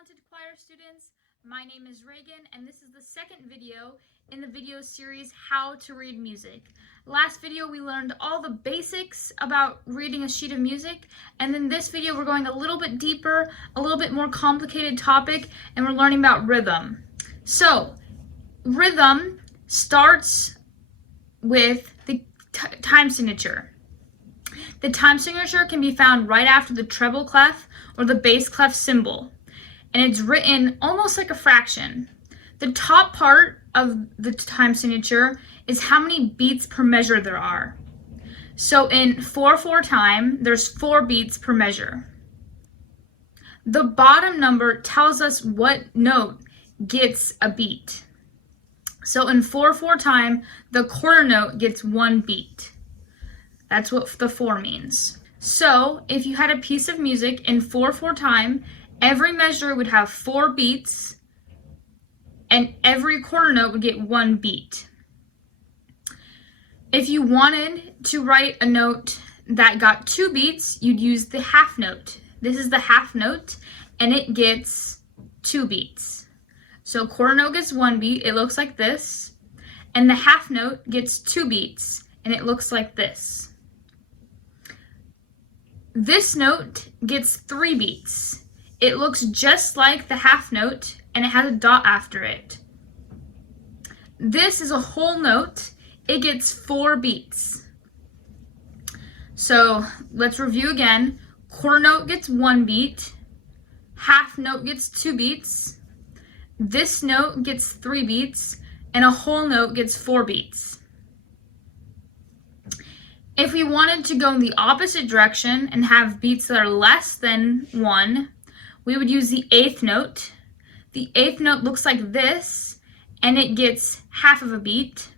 talented choir students. My name is Regan, and this is the second video in the video series, How to Read Music. Last video, we learned all the basics about reading a sheet of music, and in this video, we're going a little bit deeper, a little bit more complicated topic, and we're learning about rhythm. So, rhythm starts with the time signature. The time signature can be found right after the treble clef or the bass clef symbol, and it's written almost like a fraction. The top part of the time signature is how many beats per measure there are. So in 4/4 time, there's 4 beats per measure. The bottom number tells us what note gets a beat. So in 4/4 time, the quarter note gets 1 beat. That's what the 4 means. So if you had a piece of music in 4/4 time, every measure would have 4 beats, and every quarter note would get 1 beat. If you wanted to write a note that got 2 beats, you'd use the half note. This is the half note, and it gets 2 beats. So quarter note gets 1 beat, it looks like this, and the half note gets 2 beats, and it looks like this. This note gets 3 beats. It looks just like the half note, and it has a dot after it. This is a whole note. It gets 4 beats. So let's review again. Quarter note gets 1 beat. Half note gets 2 beats. This note gets 3 beats, and a whole note gets 4 beats. If we wanted to go in the opposite direction and have beats that are less than 1, we would use the 8th note. The 8th note looks like this, and it gets half of a beat.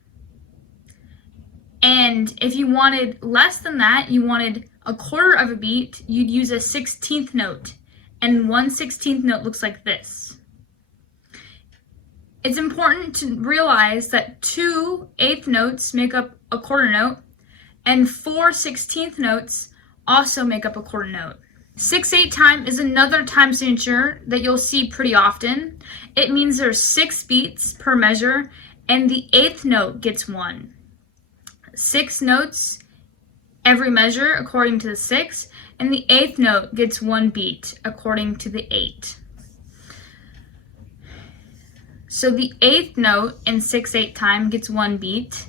And if you wanted less than that, you wanted a quarter of a beat, you'd use a 16th note. And 1/16 note looks like this. It's important to realize that 2 8th notes make up a quarter note, and 4 16th notes also make up a quarter note. 6/8 time is another time signature that you'll see pretty often. It means there's 6 beats per measure, and the 8th note gets 1. 6 notes every measure according to the 6, and the 8th note gets 1 beat according to the 8. So the 8th note in 6/8 time gets 1 beat,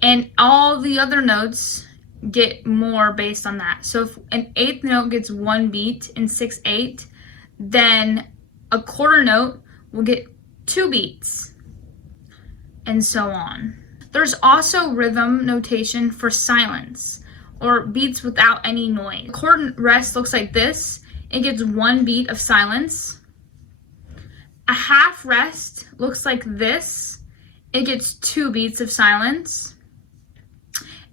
and all the other notes get more based on that. So if an 8th note gets 1 beat in 6/8, then a quarter note will get 2 beats, and so on. There's also rhythm notation for silence, or beats without any noise. A quarter rest looks like this. It gets 1 beat of silence. A half rest looks like this. It gets 2 beats of silence.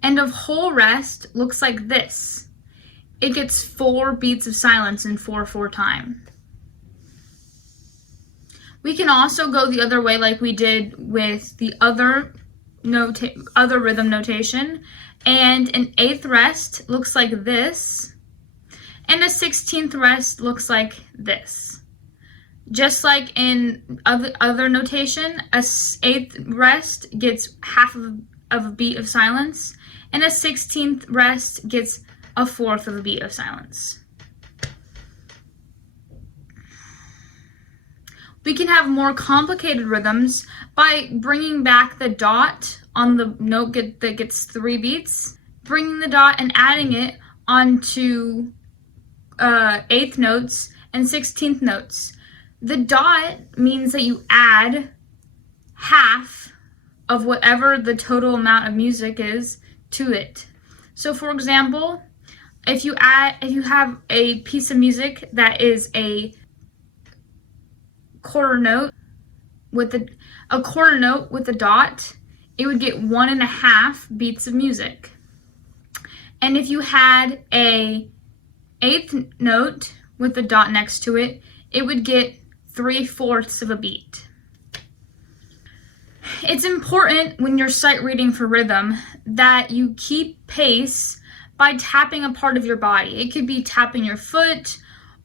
And a whole rest looks like this. It gets 4 beats of silence in 4/4 time. We can also go the other way like we did with the other rhythm notation. And an 8th rest looks like this. And a 16th rest looks like this. Just like in other notation, a 8th rest gets half of a beat of silence, and a 16th rest gets 1/4 of a beat of silence. We can have more complicated rhythms by bringing back the dot on the note that gets 3 beats, bringing the dot and adding it onto 8th notes and 16th notes. The dot means that you add half of whatever the total amount of music is to it. So for example, if you have a piece of music that is a quarter note with a dot, it would get 1.5 beats of music. And if you had a 8th note with a dot next to it, it would get 3/4 of a beat. It's important when you're sight reading for rhythm that you keep pace by tapping a part of your body. It could be tapping your foot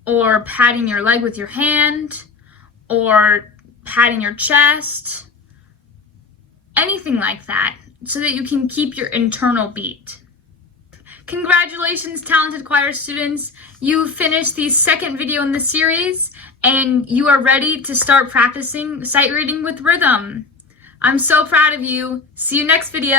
or patting your leg with your hand, or patting your chest, anything like that, so that you can keep your internal beat. Congratulations, talented choir students! You finished the second video in the series, and you are ready to start practicing sight reading with rhythm. I'm so proud of you. See you next video.